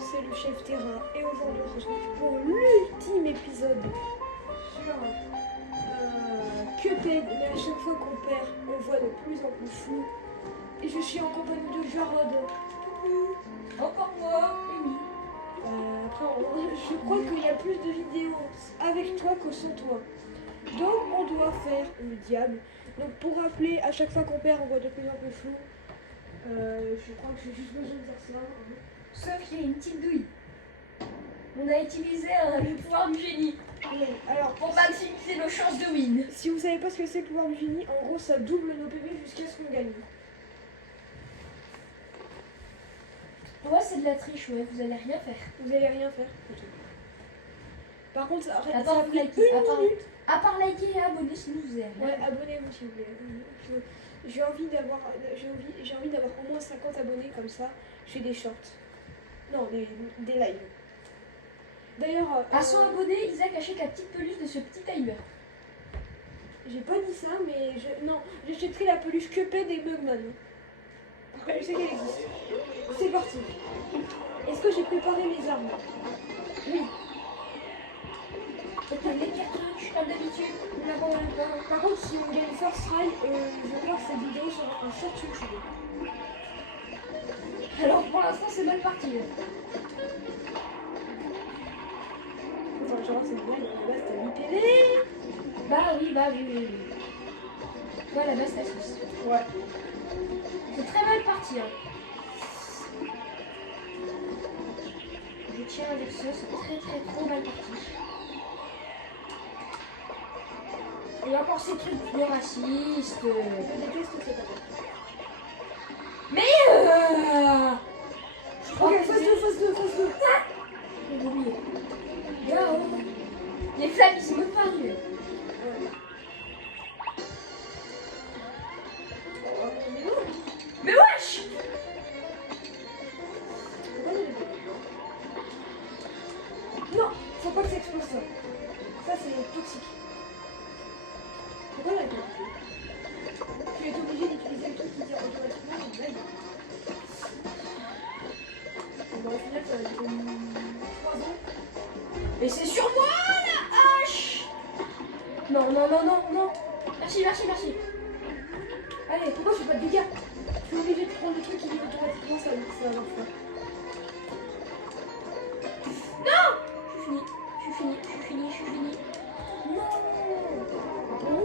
c'est le chef terrain et aujourd'hui on se retrouve pour l'ultime épisode sur Cuphead, mais à chaque fois qu'on perd, on voit de plus en plus flou. Et je suis en compagnie de Jarod. Coucou. Encore moi, oui. Après, je crois qu'il y a plus de vidéos avec toi que sans toi. Donc on doit faire le diable. Donc pour rappeler, à chaque fois qu'on perd, on voit de plus en plus flou. Je crois que j'ai juste besoin de dire ça. Sauf qu'il y a une petite douille. On a utilisé le pouvoir du génie Oui, alors pour maximiser nos chances de win. si vous savez pas ce que c'est le pouvoir du génie, en gros ça double nos PV jusqu'à ce qu'on gagne. Ouais, c'est de la triche, ouais, vous allez rien faire. Vous allez rien faire. Ok. Par contre, ça À a part pris liker, une minute. à part liker et abonner, sinon vous allez rien Ouais, faire. abonnez-vous s'il vous plaît. J'ai envie d'avoir au moins 50 abonnés comme ça. Je fais des shorts. Non, des lives. D'ailleurs, À 100 abonnés, Isaac achète la petite peluche de ce petit timer. j'ai pas dit ça, mais j'achèterai la peluche Cuphead et Mugman. Après, je sais qu'elle existe. C'est parti. Est-ce que j'ai préparé mes armes? Oui. Ok, les cartouches, comme d'habitude, nous l'avons dans le bain. Par contre, si on gagne First Try, je crois que cette vidéo sera un short YouTube. Alors pour l'instant, c'est mal parti. Attends, je vois cette blague, là c'était 8 PV. Bah oui. Ouais, la base, t'as 6. Ouais. C'est très mal parti. Hein. Je tiens avec ça, c'est très trop mal parti. Et encore ces trucs de racistes. Je déteste cette attaque. Mais Ok, phase 2. J'ai oublié. Là, les flammes, ils sont même pas arrivés. Mais wesh! Non, faut pas que ça explose ça. Ça c'est toxique. Pourquoi la tu es obligé d'utiliser le truc qui tire automatiquement une blague. Bon, au final ça va être 3 ans. Mais c'est sur moi la hache! Non. Merci. Allez, pourquoi je fais pas de dégâts? Je suis obligé de prendre le truc qui dit automatiquement ça va marcher pas. Non! Je suis fini. Non! Bon,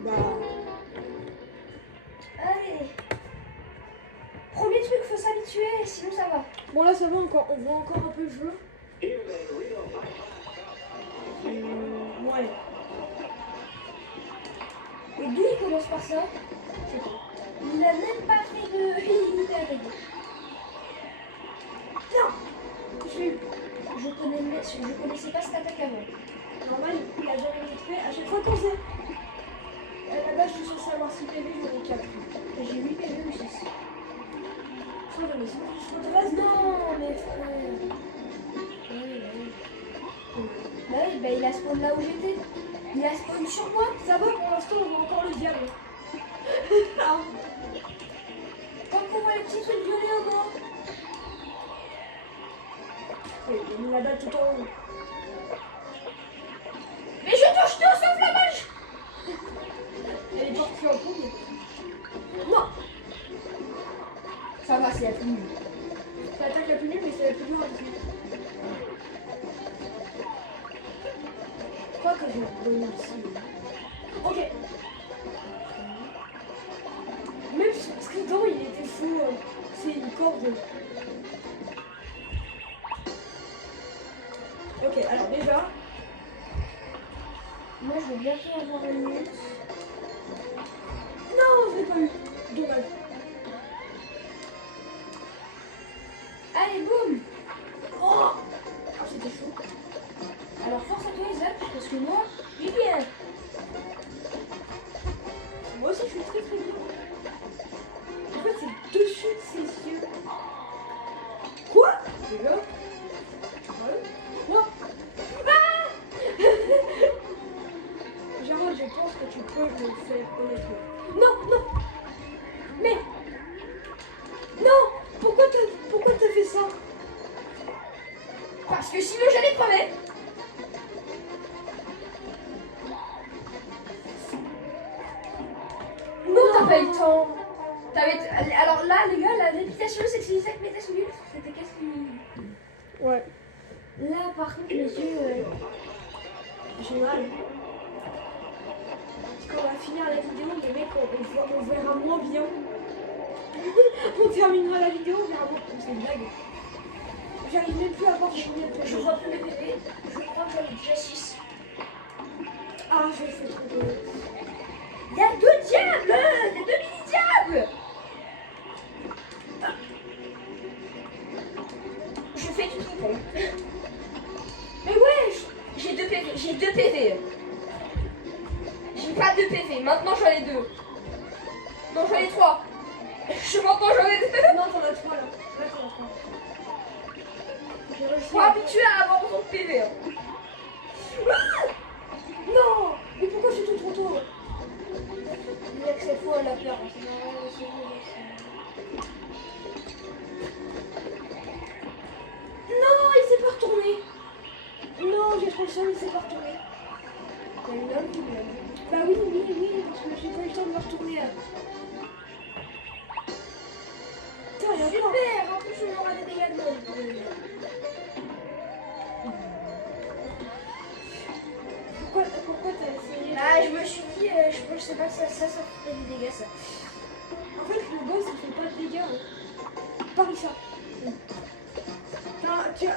bah. Allez! Premier truc, faut s'habituer, sinon ça va. Bon là ça va encore, on voit encore un peu le jeu. Ouais. Et d'où il commence par ça? Je sais pas. Il n'a même pas fait de militaire. Non! Je l'ai eu. Je connaissais pas cette attaque avant. Normal, il a jamais montré à chaque fois qu'on sait. À la base, je suis censé avoir 6 PV, j'en ai 4. J'ai 8 PV ou 6. Sans jamais, je te reste. Non, mais frère. Oui, bah il a spawn là où j'étais. Il a spawn sur moi. Ça va pour l'instant, on voit encore le diable. Tant qu'on voit les petits trucs violets au bord. Il a mis la balle tout en haut. Mais je touche tout sauf la mage. Elle est partie en couille. Non! Ça va, c'est la plus nulle. C'est l'attaque la plus nulle, mais c'est la plus dure à tuer. Je crois que j'ai une bonne ici. Ok. Même son trident, il était fou. C'est une corde. Ok, alors déjà. Moi, je vais bientôt avoir une minute. Non, je l'ai pas eu. Dommage. Allez, boum. Oh! Ah, c'était chaud. Alors, force à toi, Isaac, parce que moi, j'ai bien. Moi aussi, je suis très bien. En fait, c'est dessus de ses yeux. Quoi? Déjà? Ouais. Non! Ah! Gérard, je pense que tu peux le faire, honnêtement. Non! Mais! Non! Pourquoi t'as fait ça? que sinon j'allais crever. Non, t'as pas eu le temps. Alors là, les gars, la lévitation, c'est que c'est Isaac Métas nul. C'était qu'est-ce qui... Ouais. Là, par contre, les yeux... J'ai mal. Quand on va finir la vidéo, les mecs, on verra moins bien. On terminera la vidéo, on verra moins. C'est une blague. J'arrive même plus à voir combien de Je PV. vois plus les PV. Je crois que j'en ai déjà 6. Ah, je vais faire trop de... Il y a 2 diables. Il y a 2 mini-diables. Je fais du ping-pong. Mais wesh, j'ai 2 PV. J'ai 2 PV. J'ai pas 2 PV. Maintenant, j'en ai 2. Non, j'en ai 3. Maintenant, j'en ai 2. Non, t'en as 3 là. Là, t'en as 3. J'ai réussi Faut habituer à avoir autant de PV. Hein. Non. Mais pourquoi je suis tout trop tôt? Il a que cette fois, elle a peur. Hein. Non, il s'est pas retourné. Non, j'ai trop le seum, il s'est pas retourné. Il y a une homme qui me Bah oui, parce que j'ai pas eu le temps de me retourner. Putain, il y a encore. Super. En plus, on aura des dégâts de mort. Pourquoi t'as essayé? Bah, je me suis dit, je sais pas, ça fait des dégâts, ça. En fait, le boss, il fait pas de dégâts. Hein. Paris ça. Tiens,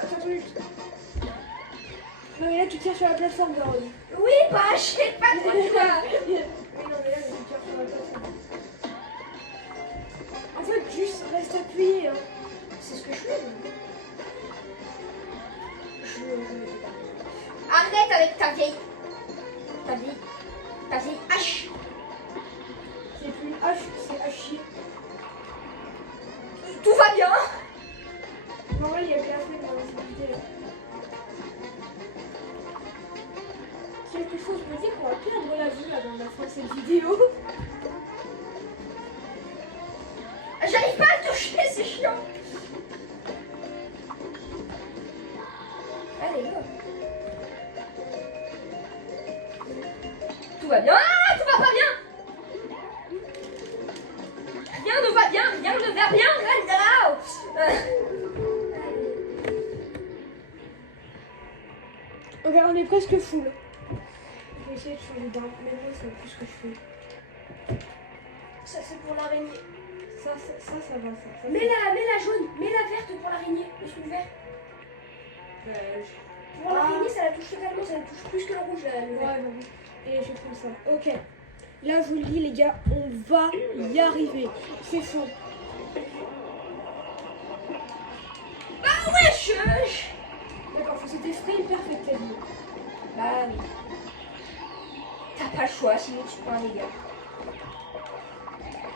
non, mais là, tu tires sur la plateforme, Véronique. Oui, bah, je sais pas trop de quoi. Oui, non, mais là, tu tires sur la plateforme. En fait, juste reste appuyé. Hein. C'est ce que je fais. Arrête avec ta vieille hache. C'est plus une hache, c'est hachier. Tout va bien. Non, il y a que la fenêtre dans cette vidéo. Quelque chose me dit qu'on va perdre la vue là dans la fin de cette vidéo. J'arrive pas à toucher, c'est chiant. Allez, go. Tout va bien. Ah, tout va pas bien. Rien ne va bien, rien ne va bien. Regarde, on est presque full. Je vais essayer de changer d'arme, mais moi, c'est plus ce que je fais. Ça, c'est pour l'araignée. Ça va, ça. Mets la jaune, mets la verte pour l'araignée. Laisse le vert. Pour l'araignée, ça la touche totalement, ça la touche plus que le rouge. Là, le vert. Ouais, bon. Et je prends ça. Ok. Là, je vous le dis, les gars, on va y arriver. C'est chaud. Ah ouais, D'accord, faut c'était frame perfect quasiment. Bah oui. T'as pas le choix, sinon tu prends un dégât.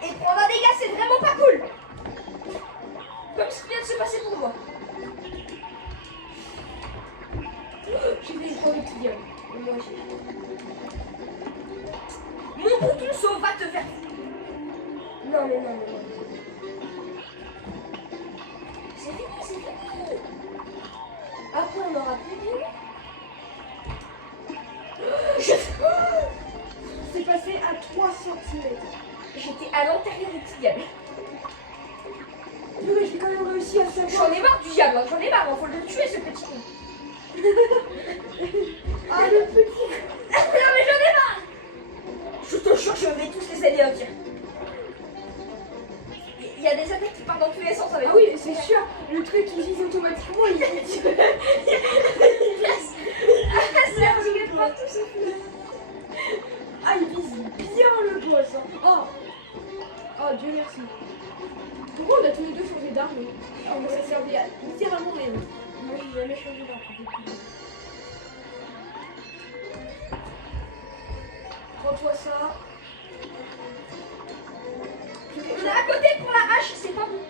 Et prendre un dégât, c'est vraiment pas cool. Comme ce qui vient de se passer pour moi. J'ai fait une première petite diable. Moi aussi. Mon bouton sauve va te faire. Non mais non. C'est fini. Après on aura plus de... C'est passé à 3 cm. J'étais à l'intérieur du petit diable. Mais j'ai quand même réussi à savoir. J'en ai marre du diable, j'en ai marre, faut le tuer ce petit con. Ah, le petit. Non mais j'en ai marre. Je te jure, je vais tous les anéantir. Il y a des attaques qui partent dans tous les sens avec. Ah oui, mais c'est sûr, le truc qui vise automatiquement, il vise. C'est un petit peu partout ce fou. Ah, il vise bien le boss. Hein. Oh, Dieu merci. Pourquoi on a tous les deux changé d'arme? Alors que ça servait à littéralement rien. Moi j'ai jamais changé d'arme. Prends-toi ça. On est à côté pour la hache, c'est pas bon.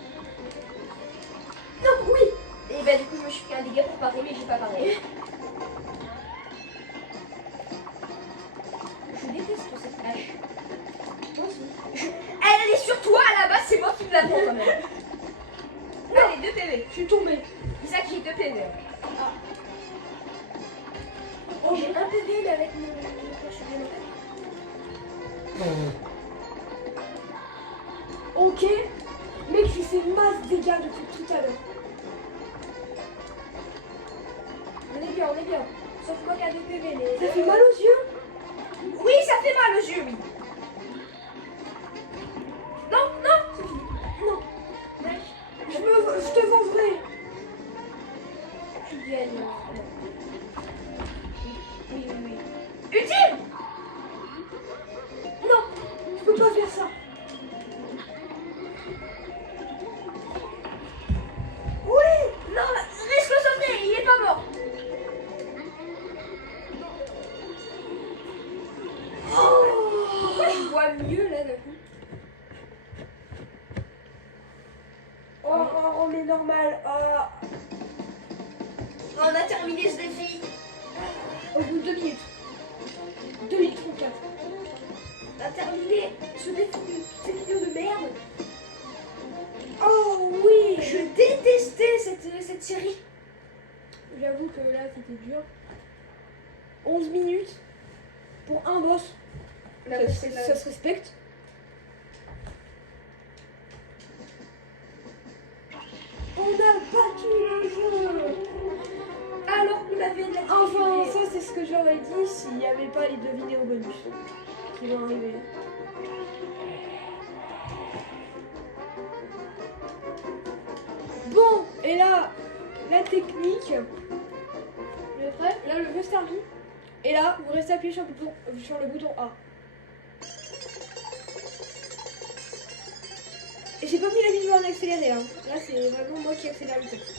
Non, oui. Et bah du coup je me suis fait un dégât pour parer, mais j'ai pas paré. Je déteste cette hache. Moi aussi. Elle est sur toi à la base, c'est moi qui me la prends quand même. Allez, 2 PV. Je suis tombée. Isaac, j'ai 2 PV. Ah. Oh, j'ai un PV mais avec mon crochet élémentaire. Ok. Mec, je lui fais masse dégâts depuis tout à l'heure. On est bien, on est bien. Sauf moi qui a 2 PV. Mais... Ça fait mal aux yeux. Oui, ça fait mal aux yeux, oui. Non, non, c'est fini. Non. Mec, Je te vengerai. tu gagnes. Oui, oui, oui. Utile. Non, je peux pas faire ça. Oui. Non, risque le sauveter, il est pas mort. Pourquoi je vois mieux là d'un coup? On est normal. On a terminé ce défi. Au bout de 2 minutes. 2 minutes 34. On a terminé ce défi, cette vidéo de merde. Oh oui. Je détestais cette série. J'avoue que là c'était dur. 11 minutes pour un boss. Ça se respecte. On a battu le jeu. Alors qu'on avait de la Enfin, difficulté. ça c'est ce que j'aurais dit s'il n'y avait pas les 2 vidéos bonus qui vont arriver. Bon, et là, la technique. Vous êtes prêts? Là, le jeu se termine. Et là, vous restez appuyé sur le bouton A. Et j'ai pas mis la vidéo en accéléré. Hein. Là, c'est vraiment moi qui accélère le texte.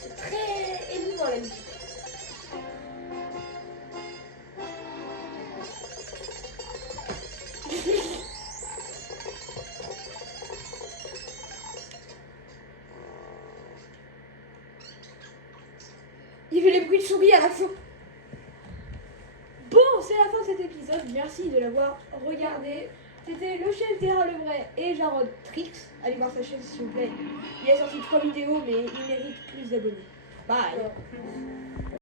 C'est très émouvant la musique. Il y avait les bruits de souris à la fin. Bon, c'est la fin de cet épisode. Merci de l'avoir regardé. C'était le chef Terra le vrai et Jarod Trix. Allez voir sa chaîne s'il vous plaît. Il a sorti 3 vidéos mais il mérite plus d'abonnés. Bye.